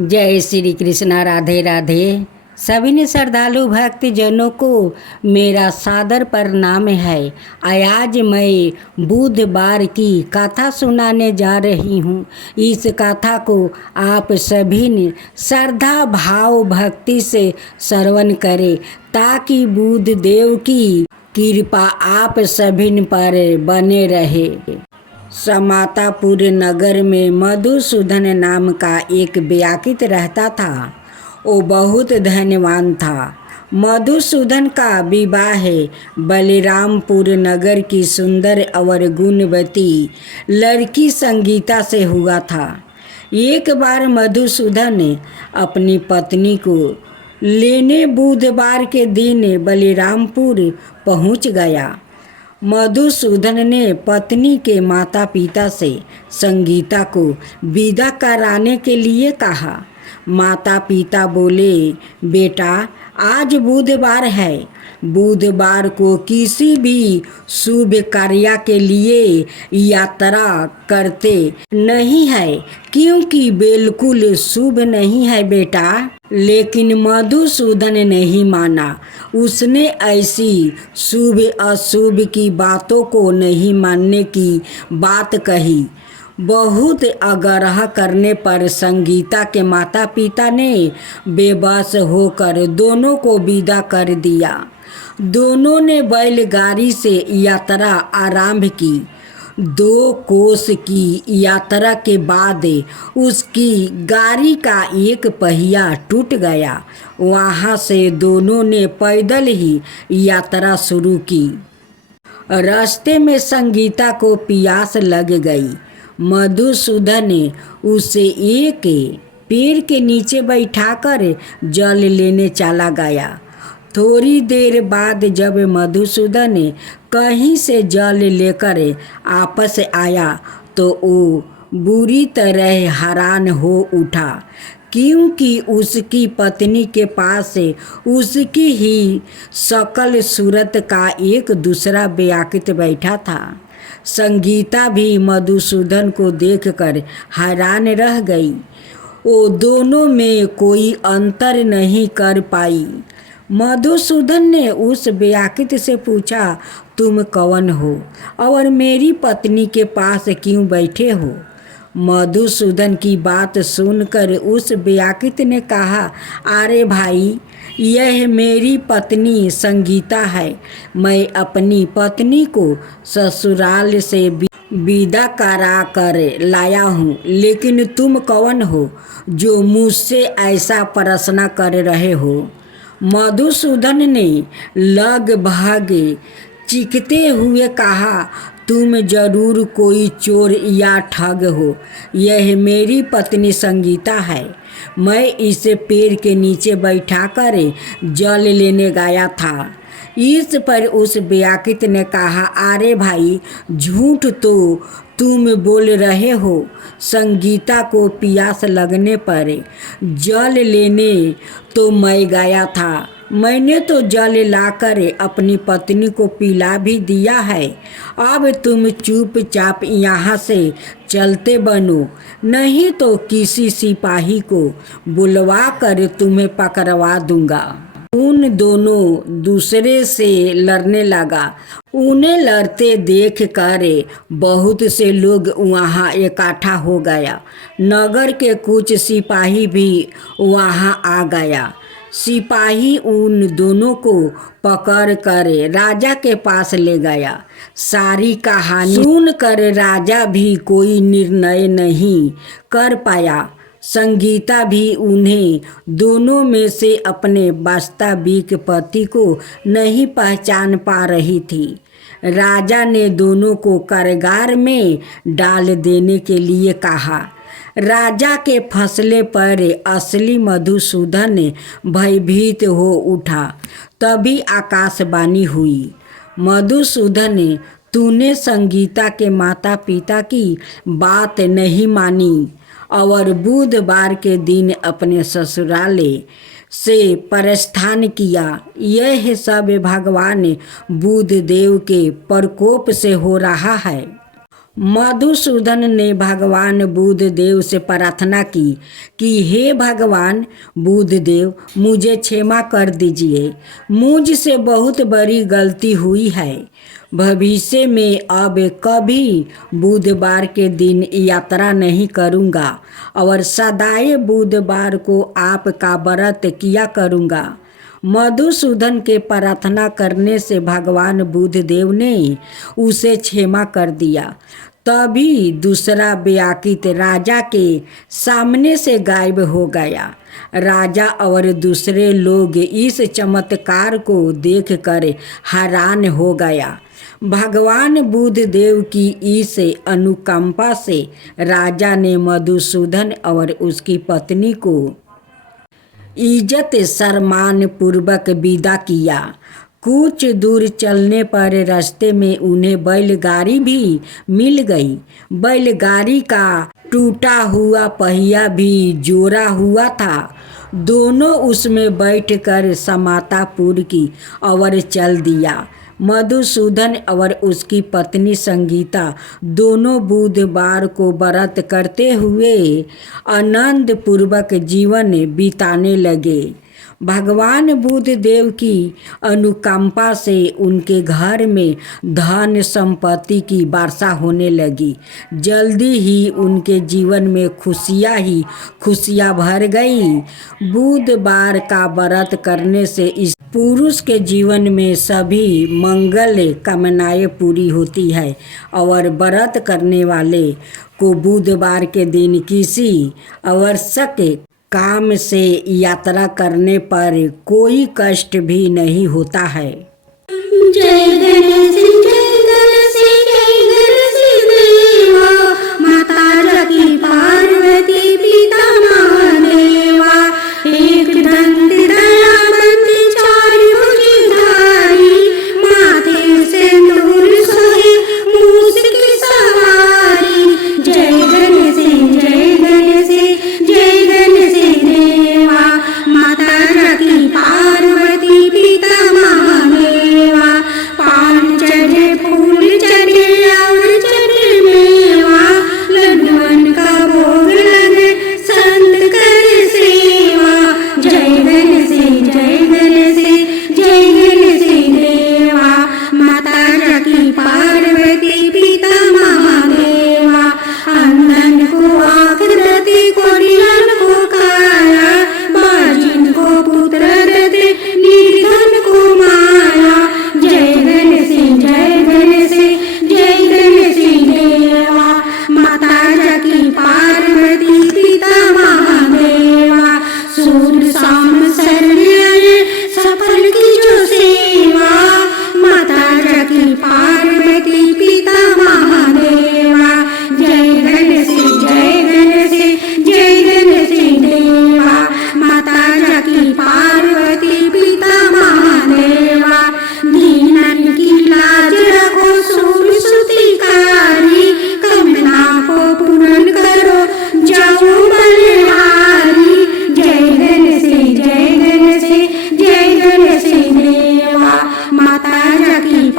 जय श्री कृष्णा। राधे राधे। सभी श्रद्धालु भक्त जनों को मेरा सादर प्रणाम है। आज मैं बुधवार की कथा सुनाने जा रही हूँ। इस कथा को आप सभी ने श्रद्धा भाव भक्ति से श्रवण करें ताकि बुध देव की कृपा आप सभी पर बने रहे। समातापुर नगर में मधुसूदन नाम का एक व्याकित रहता था। वो बहुत धनवान था। मधुसूदन का विवाह बलिरामपुर नगर की सुंदर और गुणवती लड़की संगीता से हुआ था। एक बार मधुसूदन ने अपनी पत्नी को लेने बुधवार के दिन बलिरामपुर पहुंच गया। मधुसूदन ने पत्नी के माता पिता से संगीता को विदा कराने के लिए कहा। माता पिता बोले, बेटा आज बुधवार है। बुधवार को किसी भी शुभ कार्य के लिए यात्रा करते नहीं है, क्योंकि बिल्कुल शुभ नहीं है बेटा। लेकिन मधुसूदन नहीं माना। उसने ऐसी शुभ अशुभ की बातों को नहीं मानने की बात कही। बहुत आग्रह करने पर संगीता के माता पिता ने बेबस होकर दोनों को विदा कर दिया। दोनों ने बैलगाड़ी से यात्रा आरंभ की। 2 कोस की यात्रा के बाद उसकी गाड़ी का एक पहिया टूट गया। वहाँ से दोनों ने पैदल ही यात्रा शुरू की। रास्ते में संगीता को प्यास लग गई। मधुसूदन ने उसे एक पेड़ के नीचे बैठाकर जल लेने चला गया। थोड़ी देर बाद जब मधुसूदन कहीं से जल लेकर आपस आया तो वो बुरी तरह हैरान हो उठा, क्योंकि उसकी पत्नी के पास उसकी ही शकल सूरत का एक दूसरा व्याकित बैठा था। संगीता भी मधुसूदन को देखकर हैरान रह गई। वो दोनों में कोई अंतर नहीं कर पाई। मधुसूदन ने उस व्याकित से पूछा, तुम कौन हो और मेरी पत्नी के पास क्यों बैठे हो? मधुसूदन की बात सुनकर उस व्याकित ने कहा, अरे भाई, यह मेरी पत्नी संगीता है। मैं अपनी पत्नी को ससुराल से विदा करा कर लाया हूँ। लेकिन तुम कौन हो जो मुझसे ऐसा प्रश्न कर रहे हो? मधुसूदन ने लगभग चीखते हुए कहा, तुम जरूर कोई चोर या ठग हो। यह मेरी पत्नी संगीता है। मैं इसे पेड़ के नीचे बैठाकर जल लेने गया था। इस पर उस व्याकित ने कहा, अरे भाई, झूठ तो तुम बोल रहे हो। संगीता को प्यास लगने पर जल लेने तो मैं गया था। मैंने तो जल लाकर अपनी पत्नी को पिला भी दिया है। अब तुम चुपचाप यहाँ से चलते बनो, नहीं तो किसी सिपाही को बुलवा कर तुम्हें पकड़वा दूंगा। उन दोनों दूसरे से लड़ने लगा। उन्हें लड़ते देख कर बहुत से लोग वहाँ इकट्ठा हो गया। नगर के कुछ सिपाही भी वहाँ आ गया। सिपाही उन दोनों को पकड़ कर राजा के पास ले गया। सारी कहानी सुनकर राजा भी कोई निर्णय नहीं कर पाया। संगीता भी उन्हें दोनों में से अपने वास्तविक पति को नहीं पहचान पा रही थी। राजा ने दोनों को कारागार में डाल देने के लिए कहा। राजा के फैसले पर असली मधुसूदन भयभीत हो उठा। तभी आकाशवाणी हुई, मधुसूदन, तूने संगीता के माता पिता की बात नहीं मानी और बुधवार के दिन अपने ससुराले से प्रस्थान किया। यह सब भगवान बुध देव के प्रकोप से हो रहा है। मधुसूदन ने भगवान बुद्ध देव से प्रार्थना की कि हे भगवान बुद्ध देव, मुझे क्षमा कर दीजिए। मुझसे बहुत बड़ी गलती हुई है। भविष्य में अब कभी बुधवार के दिन यात्रा नहीं करूँगा और सदाए बुधवार को आपका व्रत किया करूँगा। मधुसूदन के प्रार्थना करने से भगवान बुद्ध देव ने उसे क्षमा कर दिया। तभी दूसरा व्याकुल राजा के सामने से गायब हो गया। राजा और दूसरे लोग इस चमत्कार को देखकर हैरान हो गया। भगवान बुद्ध देव की इस अनुकंपा से राजा ने मधुसूदन और उसकी पत्नी को इज्जत सम्मान पूर्वक विदा किया। कुछ दूर चलने पर रास्ते में उन्हें बैलगाड़ी भी मिल गई। बैलगाड़ी का टूटा हुआ पहिया भी जोड़ा हुआ था। दोनों उसमें बैठकर समातापुर की और चल दिया। मधुसूदन और उसकी पत्नी संगीता दोनों बुधवार को व्रत करते हुए आनंद पूर्वक जीवन बिताने लगे। भगवान बुद्ध देव की अनुकंपा से उनके घर में धन संपत्ति की वर्षा होने लगी। जल्दी ही उनके जीवन में खुशियाँ ही खुशियाँ भर गई। बुधवार का व्रत करने से इस पुरुष के जीवन में सभी मंगल कामनाएं पूरी होती है और व्रत करने वाले को बुधवार के दिन किसी आवश्यक काम से यात्रा करने पर कोई कष्ट भी नहीं होता है। जय गणेश जय गणेश देवा, माता रखी पार्वती पिता महादेवा। एक दंत दयावंत चार भुजधारी, माथे सिंदूर सोहे मूस की सवारी। जय गणेश जय गणेश जय गणेश देवा, माता रखी पार्वती पिता महादेवा। पान चढ़े फूल चढ़े और चढ़े मेवा, लड्डुअन का भोग लगे संत करे सेवा। जय गणेश जय गणेश जय गणेश देवा, माता रखी पार्वती पिता महादेवा। अंधन को आँख देते, कोढ़ियन को काया, बाजिन को पुत्र देते, निर्धन को माया। जय गणेश जय गणेश जय गणेश देवा, माता रखी पार्वती पिता महादेवा। सूर्य शाम शरण्य सफल की जो सेवा, माता रखी पार्वती पिता महादेवा। जय गणेश जय गणेश जय गणेश देवा, माता रखी पार्वती पिता महादेवा। दीनन की लाज रखो सूर्य सुतिकारी, कमना को पूर्ण करो जाओ बलिहारी। जय गणेश जय गणेश जय गणेश देवा, माता रखी